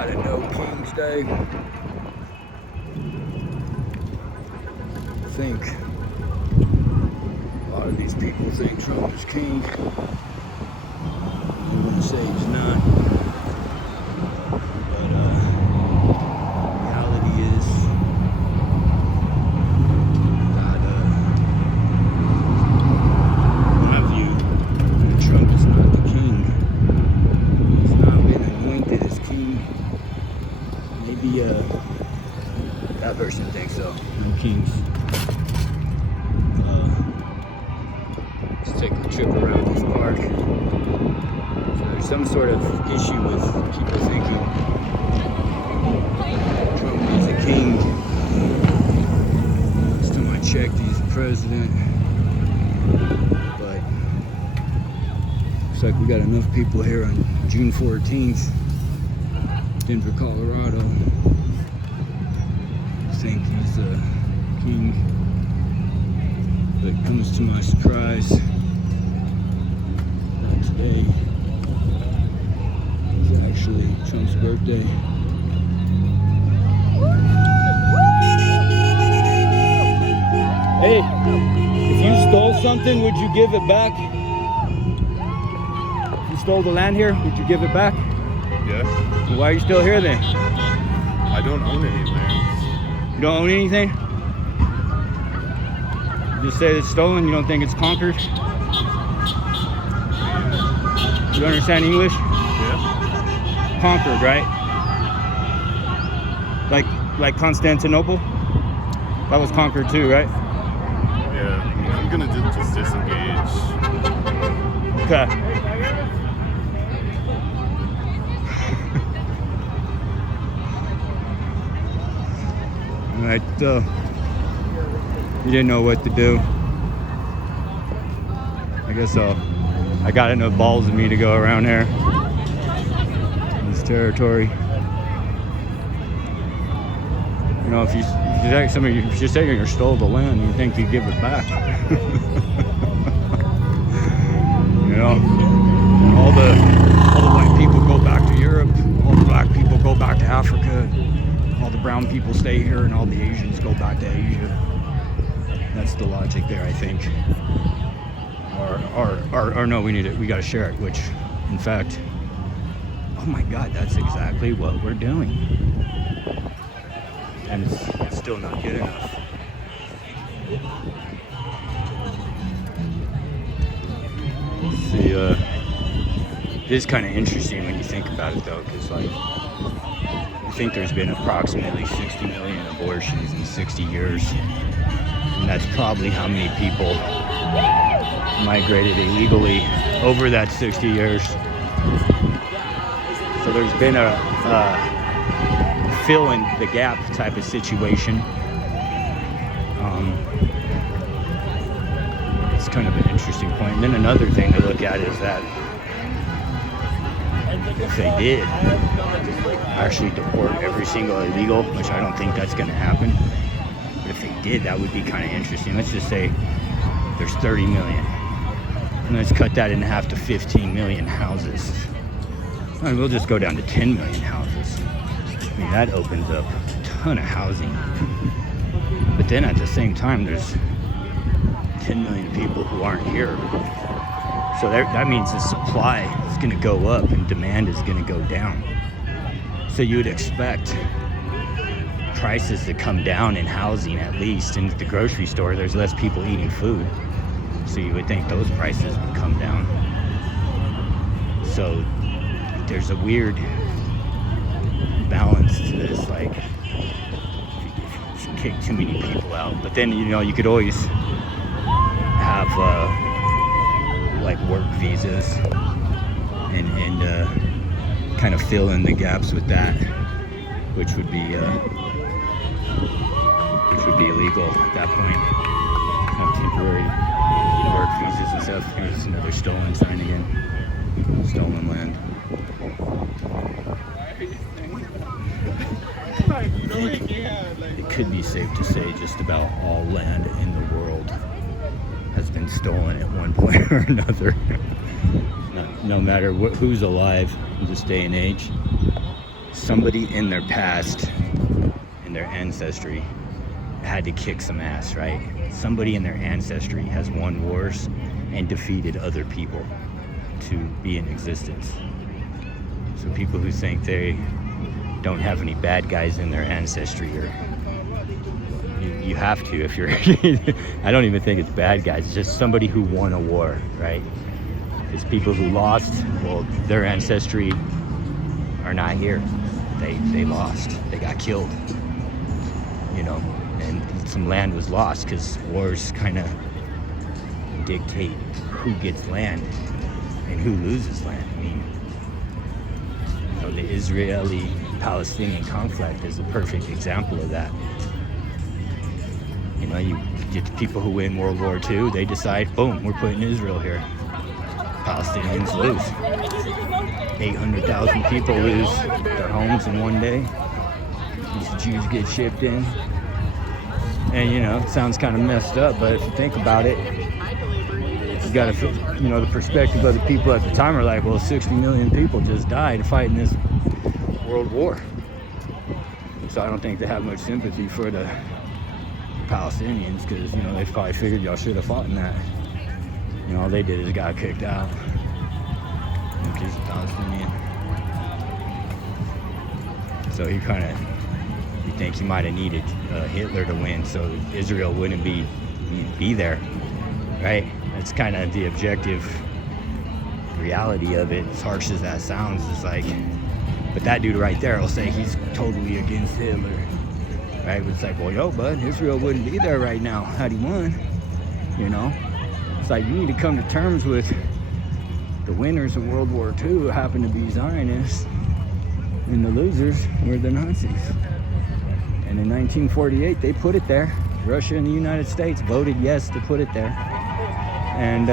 Gotta know King's Day. I think a lot of these people think Trump is king. I'm gonna say he's not. But reality is that in my view, Trump is not the king. He's not been anointed as king. Maybe that person thinks so. No kings. Let's take a trip around this park. So there's some sort of issue with people thinking Trump is a king. Last time I checked, he's the president. But looks like we got enough people here on June 14th, Denver, Colorado. I think he's a king. But comes to my surprise, not today. It's actually Trump's birthday. Hey, if you stole something, would you give it back? If you stole the land here, would you give it back? Yeah. Well, why are you still here then? I don't own any land. You don't own anything? You just say it's stolen, you don't think it's conquered? You understand English? Yeah. Conquered, right? Like Constantinople? That was conquered too, right? Yeah. I'm gonna just disengage. Okay. Alright, you didn't know what to do. I guess I got enough balls in me to go around here. This territory. You know, if you just say you stole the land, you think you'd give it back. You know, all the white people go back to Europe, all the black people go back to Africa, all the brown people stay here, and all the Asians go back to Asia. That's the logic there, I think. Or no, we gotta share it, which, in fact, oh my God, that's exactly what we're doing. And it's still not good enough. See, it is kind of interesting when you think about it, though, because, like, I think there's been approximately 60 million abortions in 60 years. And that's probably how many people migrated illegally over that 60 years. So there's been a fill in the gap type of situation. It's kind of an interesting point. And then another thing to look at is that if they did actually deport every single illegal, which I don't think that's going to happen, but if they did, that would be kind of interesting. Let's just say there's 30 million. And let's cut that in half to 15 million houses. And we'll just go down to 10 million houses. I mean, that opens up a ton of housing. But then at the same time, there's 10 million people who aren't here. So that means the supply is going to go up and demand is going to go down. So you would expect prices to come down in housing, at least. In the grocery store, there's less people eating food. So you would think those prices would come down. So there's a weird balance to this, like, if you kick too many people out. But then, you know, you could always have like work visas and kind of fill in the gaps with that, which would be illegal at that point. Have temporary work visas and stuff. Here's another stolen sign again. Stolen land. It could be safe to say just about all land in the world has been stolen at one point or another. No matter who's alive in this day and age. somebody in their past, in their ancestry, had to kick some ass, right? Somebody in their ancestry has won wars and defeated other people to be in existence. So people who think they don't have any bad guys in their ancestry, or you have to if you're I don't even think it's bad guys, it's just somebody who won a war, right? It's people who lost, well, their ancestry are not here. They lost, they got killed, you know, and some land was lost because wars kind of dictate who gets land and who loses land. I mean, you know, the Israeli-Palestinian conflict is a perfect example of that. You know, you get the people who win World War II, they decide, boom, we're putting Israel here. Palestinians lose. 800,000 people lose their homes in one day. These Jews get shipped in. And, you know, it sounds kind of messed up, but if you think about it, you got to, you know, the perspective of the people at the time are like, well, 60 million people just died fighting this world war. So I don't think they have much sympathy for the Palestinians, because, you know, they probably figured y'all should have fought in that. You know, all they did is got kicked out. Because he's a Palestinian. So he kind of, you think he might have needed Hitler to win so Israel wouldn't be there, right? That's kind of the objective reality of it, as harsh as that sounds. It's like, but that dude right there will say he's totally against Hitler, right? But it's like, well, yo, bud, Israel wouldn't be there right now had he won, you know? It's like, you need to come to terms with the winners of World War II who happen to be Zionists, and the losers were the Nazis. And in 1948, they put it there. Russia and the United States voted yes to put it there. And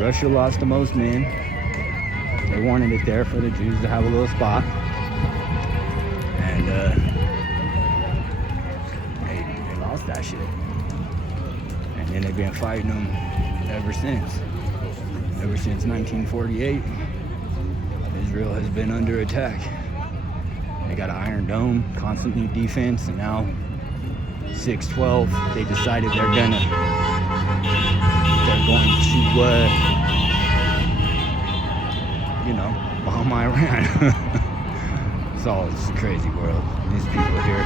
Russia lost the most men. They wanted it there for the Jews to have a little spot. And they lost that shit. And then they've been fighting them ever since. Ever since 1948, Israel has been under attack. They got an Iron Dome, constantly defense, and now 6/12, they decided they're going to you know, bomb Iran. It's a crazy world. These people here,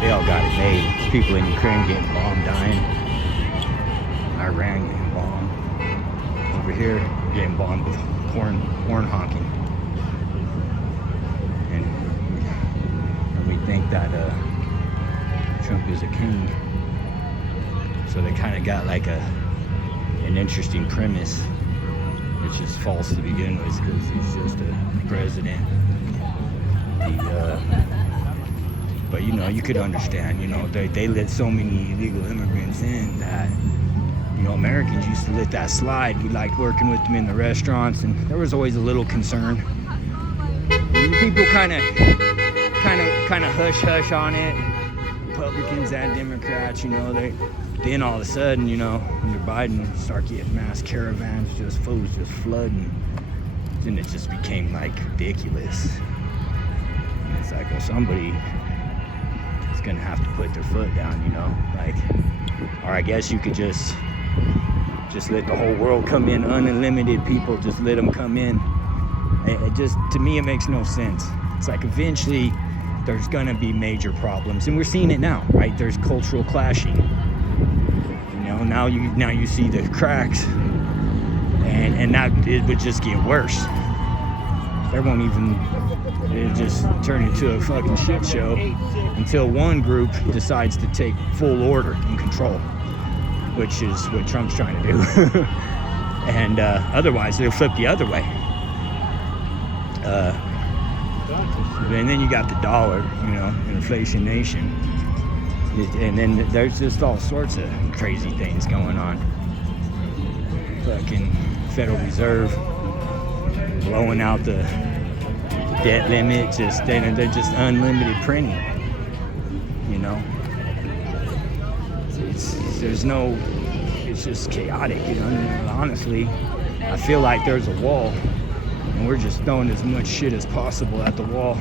they all got it made. People in Ukraine getting bombed, dying. Iran getting bombed. Over here, getting bombed with horn honking. And we think that Trump is a king. So they kind of got like an interesting premise, which is false to begin with, because he's just a president. But you know, you could understand, you know, they let so many illegal immigrants in that, you know, Americans used to let that slide. We liked working with them in the restaurants, and there was always a little concern. People kind of hush on it. Republicans and Democrats, you know, then all of a sudden, you know, under Biden, start getting mass caravans, fools just flooding. Then it just became like ridiculous. And it's like, well, somebody is gonna have to put their foot down, you know, like, or I guess you could just let the whole world come in, unlimited people, just let them come in. It just, to me, it makes no sense. It's like eventually there's gonna be major problems, and we're seeing it now, right? There's cultural clashing. You know, now you see the cracks, and now it would just get worse. It'll just turn into a fucking shit show until one group decides to take full order and control, which is what Trump's trying to do. And otherwise, they'll flip the other way. And then you got the dollar, you know, inflation nation. And then there's just all sorts of crazy things going on. Fucking Federal Reserve blowing out the debt limit, they're just unlimited printing, you know. It's just chaotic, you know. And honestly, I feel like there's a wall And we're just throwing as much shit as possible at the wall.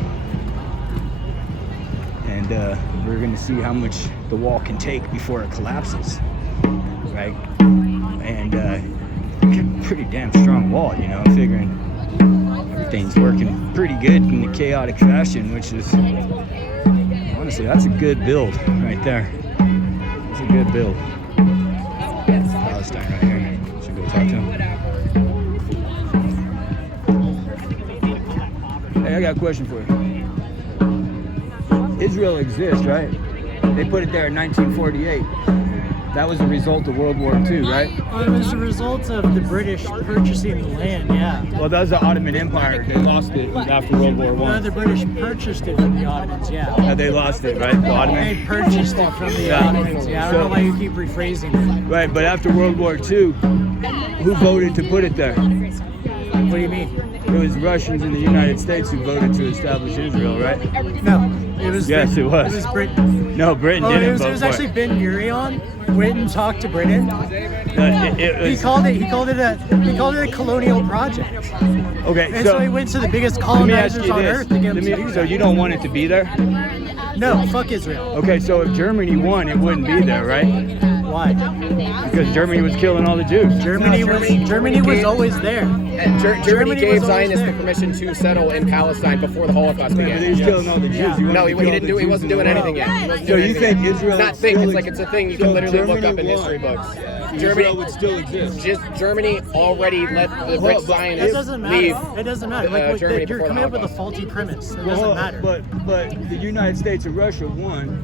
And we're gonna see how much the wall can take before it collapses, right? And pretty damn strong wall, you know. I'm figuring everything's working pretty good in the chaotic fashion, which is honestly, that's a good build right there. It's a good build. Palestine right here. Should go talk to him. Hey, I got a question for you. Israel exists, right? They put it there in 1948. That was a result of World War II, right? Well, it was a result of the British purchasing the land, yeah. Well, that was the Ottoman Empire. They lost it after World War No, I. the British purchased it from the Ottomans, yeah. They lost it, right? The Ottoman. They purchased it from the Yeah. Ottomans, yeah. I don't know why you keep rephrasing it. Right, but after World War II, who voted to put it there? What do you mean? It was Russians in the United States who voted to establish Israel, right? No, it was. Yes, it was. It was Britain. No, Britain Oh, didn't it was vote for actually it. Ben Gurion went and talked to Britain. It He was, called it a colonial project. okay, And so he went to the biggest let me ask colonizers you on this. earth to get them to do So that. you don't want it to be there? No, fuck Israel. Okay, so if Germany won, it wouldn't be there, right? Why? Because Germany was killing all the Jews. Germany was always there. And Germany Germany gave was always Zionists the there. permission to settle in Palestine before the Holocaust But he began. was killing all the Jews. Yeah. You No, wanted he to kill didn't the do. He Jews wasn't in the doing world. anything yet. He wasn't So doing you anything think yet. Israel? Not think. still It's like it's a thing you so can literally look Germany up in won. history books. Israel Germany would still exist. just Germany already let the Well, rich but Zionists It doesn't matter. leave. It doesn't matter. Germany You're before the coming up with a Holocaust. faulty premise. It Well, doesn't matter. But the United States and Russia won,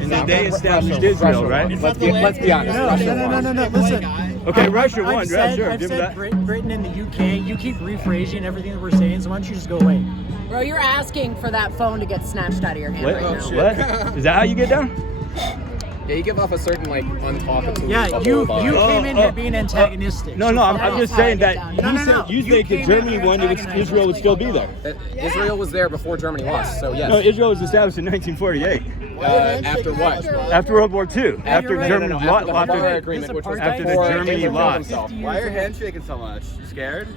and then they Russia- established Russia Israel, won. right? Let's be honest. No, Russia no, won. no. Listen. Okay, Russia won. I've Yeah, said, sure. I've Give me said that. Britain and the UK. You keep rephrasing everything that we're saying, so why don't you just go away? Bro, you're asking for that phone to get snatched out of your hand What? right now. What? Is that how you get down? Yeah, you give off a certain like untalkable. Yeah, bubble you vibe. came in here being antagonistic. No, no. I'm just saying that No. you You think came if Germany in won, antagonizing. Israel would still be there. Israel was there before Germany lost, so yes. No, Israel was established in 1948 After what? after World War II. After right. Germany After lost. the Hanover Agreement, which was After the before Germany Hitler killed lost. himself. Why are your hands shaking so much? You scared?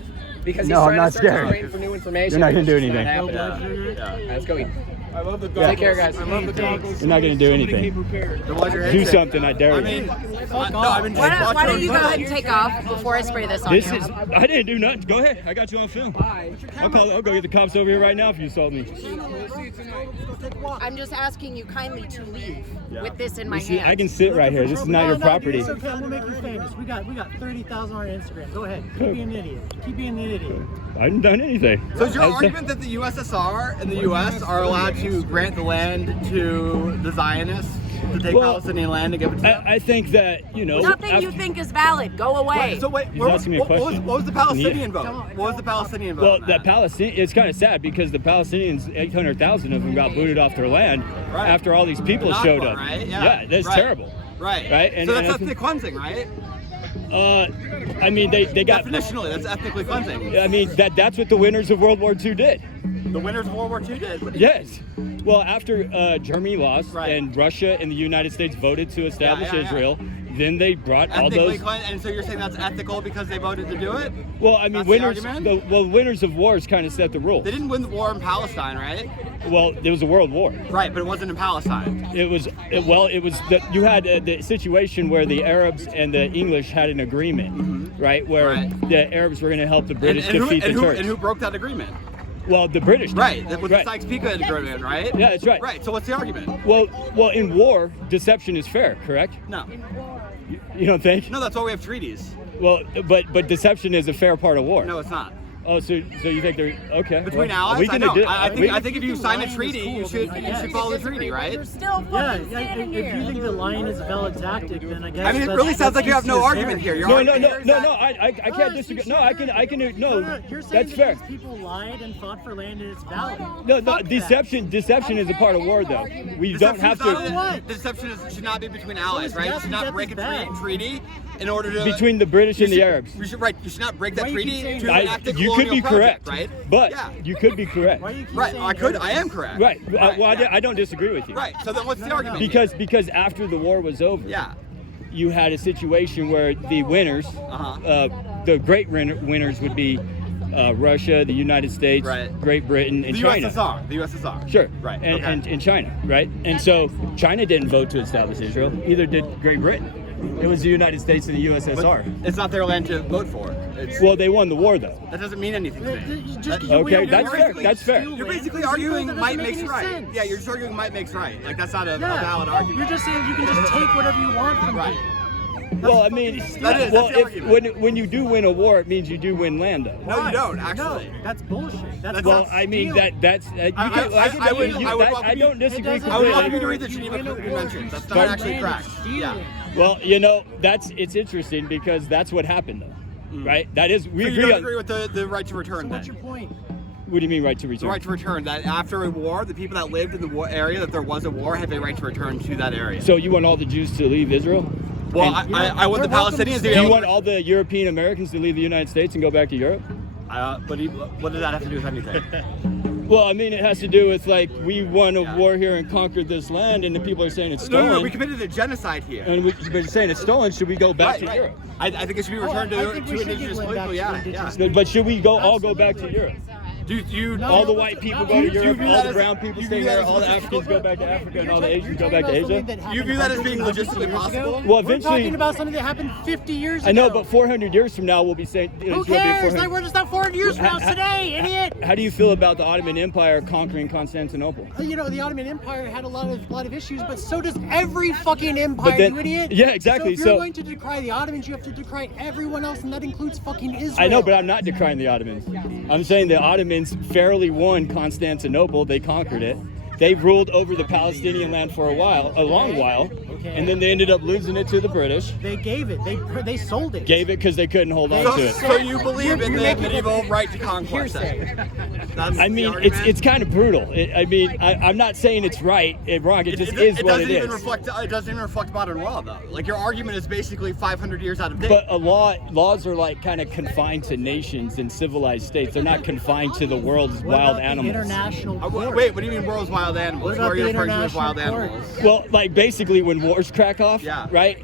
Because No, he's I'm trying not to search his scared. brain for new information. You're not gonna It's do just not anything. happening. All right, let's go eat. I love the Take care, guys. I love the goggles. You're not gonna do anything. Then why's your hands Do shaking? something, I dare I you. mean, I've been Why don't you go ahead and take off before I spray this on This you? is. I didn't do nothing. Go ahead. I got you on film. I'll go get the cops over here right now if you assault me. I'm just asking you kindly to leave with this in my See, hand. I can sit right here. This is not your property. It's okay. I'm gonna make you famous. We got 30,000 on Instagram. Go ahead. Keep being an idiot. Keep being an idiot. I haven't done anything. So is your I said- argument that the USSR and the US are allowed to grant the land to the Zionists to take Well, Palestinian land and give it to them? I think that, you know. Nothing you think is valid. Go away. So wait, He's what was, asking me a what was- question. what was the Palestinian vote? What was the Palestinian vote? Well, on the that? Palestinian, it's kind of sad because the Palestinians, 800,000 of them got booted off their land Right. after all these people Nakba, showed up. right? Yeah, that's Right. terrible. Right. Right, and- so that's and I think- ethnic cleansing, right? I mean, they got. Definitionally, that's ethnically cleansing. I mean, that's what the winners of World War II did. The winners of World War II did. Yes. Well, after Germany lost Right. and Russia and the United States voted to establish yeah. Israel, then they brought all Ethnically those. cleansed, and so you're saying that's ethical because they voted to do it? Well, I mean, That's the winners. argument? Winners of wars kind of set the rules. They didn't win the war in Palestine, right? Well, it was a world war. Right, but it wasn't in Palestine. It was you had the situation where the Arabs and the English had an agreement, right? Where Right. the Arabs were going to help the British and defeat the Turks. who broke that agreement? Well, the British. did. Right, with right. the Sykes-Picot agreement, right? Yeah, that's right. Right, so what's the argument? Well, in war, deception is fair, correct? No. You don't think? No, that's why we have treaties. Well, but deception is a fair part of war. No, it's not. Oh, so you think they're okay? Between well, allies, we I can know. do- I we- think if you sign a treaty, you should follow the treaty, right? You're still Yeah, fucking yeah, standing if you here. think the lying is a valid tactic, then I guess. I mean, it that's- really sounds like you have that's no just argument fair. here. Your No, argument here is that- I can't disagree. No, I can do. No, You're saying that's that fair. these people lied and fought for land and it's valid. No, Fuck that. deception is a part of war, though. We don't have Deception's to. not- Deception should not be between allies, right? You should not break a treaty in order to Between the British and the Arabs. You should not break that Why you keep treaty saying to that? enact a You could be colonial project, correct, right? but Yeah. you could be correct. Why you keep Right, saying I am correct. Right. Right, Well, yeah. I don't disagree with you. Right. So then, what's the argument? Because after the war was over, yeah. you had a situation where the winners, Uh-huh. the great winners would be Russia, the United States, Right. Great Britain, and The China. USSR. The USSR. Sure. Right. And, Okay. and China, right? And so China didn't vote to establish Israel. Either did Great Britain. It was the United States and the USSR. It's not their land to vote for. It's, Well, they won the war, though. that doesn't mean anything to me. Okay, that's fair. That's fair. You're basically arguing might makes right. Yeah, you're just arguing might makes right. Like that's not a valid argument. You're just saying you can just take whatever you want from Right. people. Well, I mean, That is- well, that's the if argument. when you do win a war, it means you do win land, though. No, you Why? don't actually. No, that's bullshit. That's Well, not I mean stealing. that's you can, I don't disagree It doesn't I would love completely. you to read the You Geneva win a war, Conventions. you That's steal not actually land, correct. it's stealing. Yeah. Well, it's interesting because that's what happened, though, right? That is we So you agree don't on. agree with the right to return What's then? your point? What do you mean right to The return? right to return. That after a war, the people that lived in the war area, that there was a war, have a right to return to that area. So you want all the Jews to leave Israel? Well, And- I want the They're welcome to Palestinians to stay. be Do you able want all the European Americans to leave the United States and go back to Europe? But what does that have to do with anything? Well, I mean, it has to do with like we won a war here and conquered this land, and the people are saying it's stolen. No, we committed a genocide here. And we're saying it's stolen. Should we go back to Europe? I think it should be returned I to think we should indigenous give land back people. to Yeah, indigenous yeah. But should we all go back to Europe? Do you No, All the no, white people no, go to you Europe, view all that the as- brown people you stay view that there, as all the logistical? Africans go back to Africa, and all the Asians go You're back to talking about Asia? something that You view that as being happened 100 logistically years possible? ago? Well, We're eventually- talking about something that happened 50 years ago. I know, but 400 years from now, we'll be saying Who cares? Like, we're just not 400 years from now today, idiot. How do you feel about the Ottoman Empire conquering Constantinople? You know, the Ottoman Empire had a lot of issues, but so does every fucking empire, But then- you idiot. yeah, exactly, So if you're so- going to decry the Ottomans, you have to decry everyone else, and that includes fucking Israel. I know, but I'm not decrying the Ottomans. I'm saying the Ottomans fairly won Constantinople. They conquered it. They ruled over the Palestinian land for a long while, and then they ended up losing it to the British. They gave it. They sold it. Gave it because they couldn't hold on So, to it. so you believe in You're the making medieval it right to conquest? hearsay. That's I the mean, argument? it's kind of brutal. I'm not saying it's right and wrong. It just is what doesn't it even is. reflect. It doesn't even reflect modern law, though. Like your argument is basically 500 years out of date. But laws are like kind of confined to nations and civilized states. They're not confined to the world's What wild about the animals. international court? Wait, what do you mean world's wild animals? What Who about are you the referring to as wild international court? animals? Well, like basically when wars crack off, Yeah. right?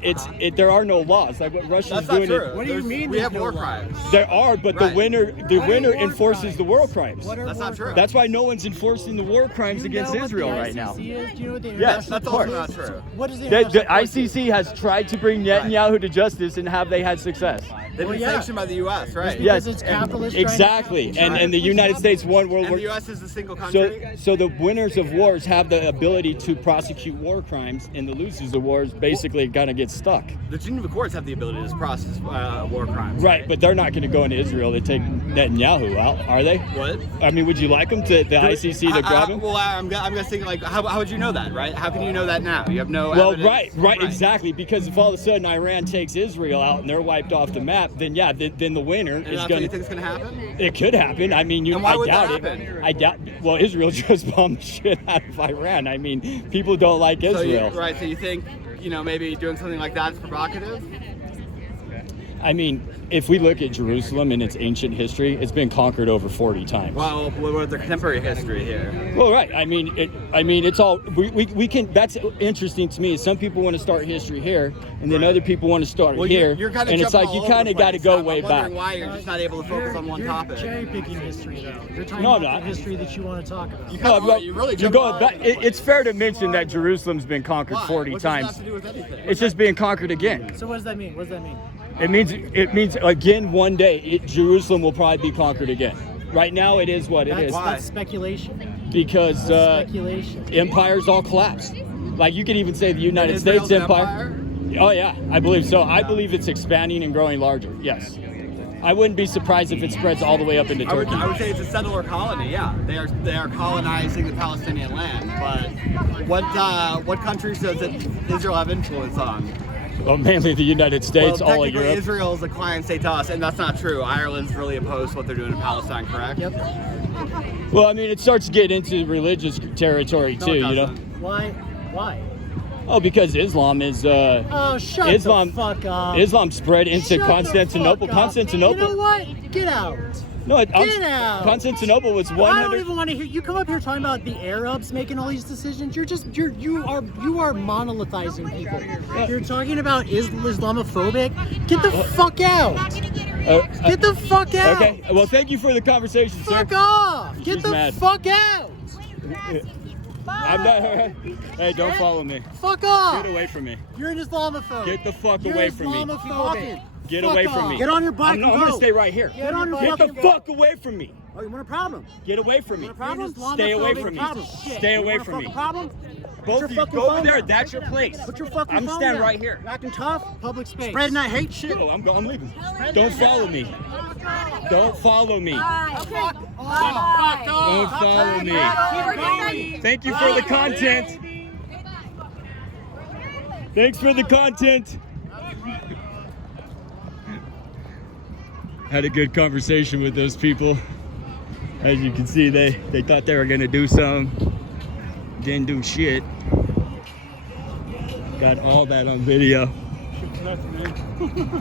There are no laws. Like what Russia's That's not doing. true. What do you mean We there's have no war law? crimes. There are, but Right. the winner What are war enforces crimes? the war crimes. What are That's war not true. crimes? That's why no one's enforcing the war crimes Do you against know what Israel the right now. ICC is? Do you know what the Yes, international that's court also is? not true. What is the The international court do? ICC has tried to bring Netanyahu to justice, and have they had success? They've Well, been yeah. sanctioned by the U.S., right? Because Yes, it's and- capitalist trying to- exactly. And the United States won World And War. the U.S. is a single So, country. so the winners of wars have the ability to prosecute war crimes, and the losers of wars basically gonna get stuck. The Geneva courts have the ability to process war crimes. Right, but they're not going to go into Israel to take Netanyahu out, are they? What? I mean, would you like them to the ICC to grab him? Well, I'm guessing, like, how would you know that, right? How can you know that now? You have no Well, evidence. right, exactly. Because if all of a sudden Iran takes Israel out and they're wiped off the map, then yeah, then the winner And is that's what going you to. think is going to happen? It could happen. I mean, And why I would that doubt it. happen? I doubt. Well, Israel just bombed the shit out of Iran. I mean, people don't like So Israel. so you think, maybe doing something like that is provocative? I mean, if we look at Jerusalem and its ancient history, it's been conquered over 40 times. Well, what the contemporary history here? Well, right. I mean, it's all we can. That's interesting to me. Some people want to start history here, and then Right. other people want to start Well, here. you're kind of and it's like you kind of got to go way I'm back. wondering why you're just not able to focus on one You're topic. cherry picking history, though. You're talking No, I'm about not. the history that you want to talk about. No, Oh, you really you're jump going all back. over the place. It's fair to mention that Jerusalem's been conquered Why? 40 What does that times. have to do with anything? It's just being conquered again. So what does that mean? What does that mean? It means again one day Jerusalem will probably be conquered again. Right now it is what it is That's speculation. because Speculation. empires all collapse. Like you could even say the United Israel's States an empire. Oh yeah, I believe so. I believe it's expanding and growing larger. Yes. I wouldn't be surprised if it spreads all the way up into I would Turkey. say it's a settler colony. Yeah, they are colonizing the Palestinian land. But what countries does Israel have influence on? Well, mainly the United States, Well, all of technically, Europe. Israel is a client state to us, and that's not true. Ireland's really opposed to what they're doing in Palestine, correct? Yep. Well, I mean, it starts to get into religious territory No, too, it you know. doesn't. Why? Oh, because Islam is Oh, shut Islam. the fuck up. Islam spread into Shut the Constantinople. fuck up. Constantinople. You know what? Get out. No, Get out. Constantinople was I 100. don't even want to hear you come up here talking about the Arabs making all these decisions. You are monolithizing people. You're talking about Islamophobic. Get the fuck out. Get the fuck out. Okay. Well, thank you for the conversation, Fuck sir. off. Get She's the mad. fuck out. I'm not. Hey, don't follow me. Fuck off. Get away from me. You're an Islamophobe. Get the fuck You're away from me. Islamophobic. Get Fuck away from off. me. Get on your bike I'm, and I'm gonna go. stay right here. Get on your Get the fucking fuck away from me. Oh, you want a problem? Get away from me. Problem? Stay away Islamophobic from me. problem. Shit. Stay away Want a from me. fucking problem? Both your of you, fucking go over phone there. down. That's your place. Put your fucking I'm phone standing down. right here. You're acting tough. Public space. Spreading that hate shit. No, I'm leaving. Don't follow me. Don't follow me. Okay. Don't follow me. Thank you for the content. Thanks for the content. Had a good conversation with those people. As you can see, they thought they were gonna do something. Didn't do shit. Got all that on video.